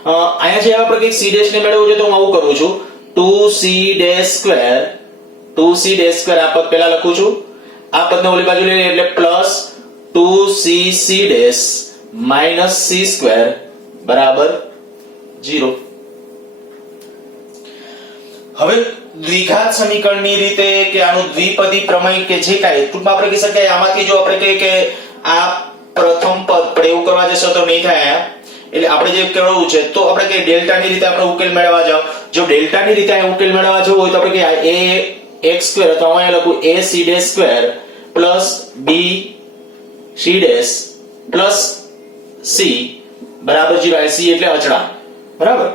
અહીંયા જે આપણે કંઈક c ડેશ ને મેળવવું છે તો હું આવું કરું છું 2c dash square 2c dash square આ પદ પહેલા લખું છું આ પદને ઓલી બાજુ લઈએ એટલે plus 2cc dash minus c square બરાબર 0 હવે દ્વિઘાત સમીકરણની રીતે કે આનું દ્વિપદી પ્રમેય કે જે કાંઈ ટૂંકમાં આપણે કહી શકાય આમાંથી જો આપણે કહીએ કે આ પ્રથમ પદ પણ એવું કરવા જશો તો નહીં થાય એટલે આપણે જે કરવું છે તો આપણે કે ડેલ્ટાની રીતે આપણે ઉકેલ મેળવવા જાવ જો ડેલ્ટાની રીતે આ ઉકેલ મેળવવા જવું હોય તો આપણે કે a x સ્ક્વેર તો અહીંયા લખું a c dash square plus b c dash plus c બરાબર 0 આ c એટલે અચળાંક બરાબર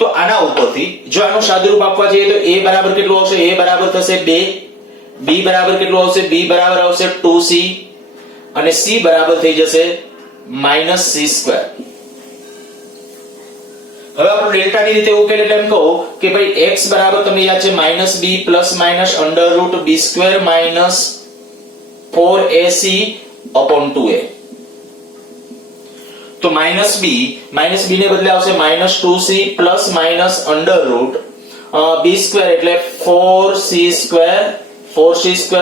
તો આના ઉપરથી જો આનું સાદુરૂપ આપવા જઈએ તો a બરાબર કેટલું આવશે a બરાબર થશે 2 b બરાબર કેટલું આવશે b બરાબર આવશે 2c અને c બરાબર થઈ જશે -c સ્ક્વેર હવે આપણે ડેલ્ટાની રીતે ઉકેલ એટલે એમ કહો કે ભાઈ x બરાબર તમને યાદ છે -b ±√b² - 4ac / 2a તો -b ને બદલે આવશે -2c ±√b² એટલે 4c²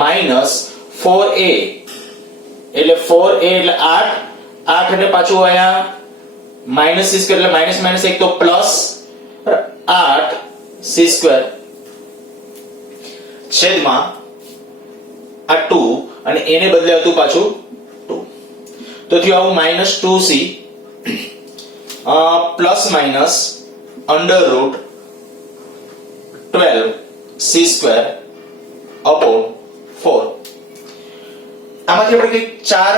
minus 4a એટલે 4a એટલે 8 એટલે પાછું અહીંયા -c² એટલે માઇનસ એક તો પ્લસ 8c² છેદમાં આ 2 અને એને બદલે હતું પાછું 2 તો થયું આવું -2c ±√12c² upon 4 આમાંથી આપણે કંઈક 4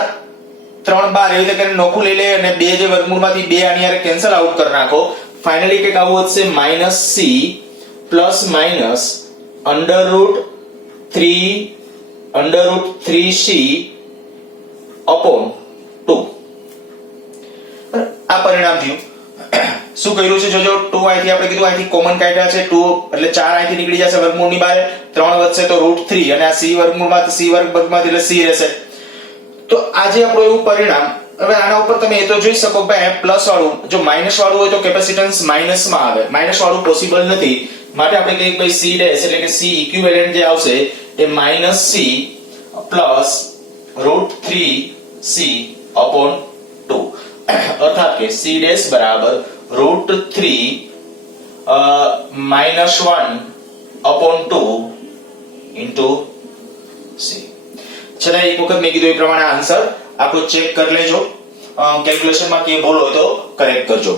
3 12 એવી રીતે કરીને નોખું લઈ લે અને બે જે વર્ગમૂળમાંથી બે આની હારે કેન્સલ આઉટ કરી નાખો ફાઇનલી કંઈક આવું વધશે -c ±√3c upon 2 આ પરિણામ થયું શું કર્યું છે જોજો 2 અહીંથી આપણે કીધું અહીંથી કોમન કાઢ્યા છે 2 એટલે 4 અહીંથી નીકળી જશે વર્ગમૂળની બહાર 3 વધશે તો √3 અને આ c વર્ગમૂળમાંથી c વર્ગમાંથી એટલે c રહેશે તો આજે આપણું એવું પરિણામ હવે આના ઉપર તમે એ તો જોઈ શકો ભાઈ પ્લસ વાળું જો માઈનસ વાળું હોય તો કેપેસિટન્સ માઈનસ માં આવે માઈનસ વાળું પોસિબલ નથી માટે આપણે કહીએ ભાઈ c ડેશ એટલે કે c ઇક્વિવેલન્ટ જે આવશે એ -c +√3c upon 2 અર્થાત કે c ડેશ બરાબર √3 -1 upon 2 into c છતાં એક વખત મેં કીધું એ પ્રમાણે આન્સર આપણો ચેક કરી લેજો કેલ્ક્યુલેશનમાં કે ભૂલ હોય તો કરેક્ટ કરજો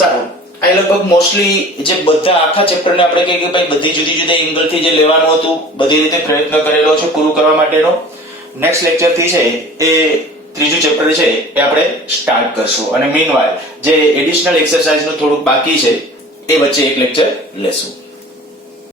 સારું આ લગભગ મોસ્ટલી જે બધા આખા ચેપ્ટરને આપણે કહીએ કે ભાઈ બધી જુદી જુદી એંગલથી જે લેવાનું હતું બધી રીતે પ્રયત્ન કરેલો છે પૂરું કરવા માટેનો નેક્સ્ટ લેક્ચર થી છે એ ત્રીજું ચેપ્ટર છે એ આપણે સ્ટાર્ટ કરશું અને મીનવાઇલ જે એડિશનલ એક્સરસાઇઝ નું થોડુંક બાકી છે એ વચ્ચે એક લેક્ચર લેશું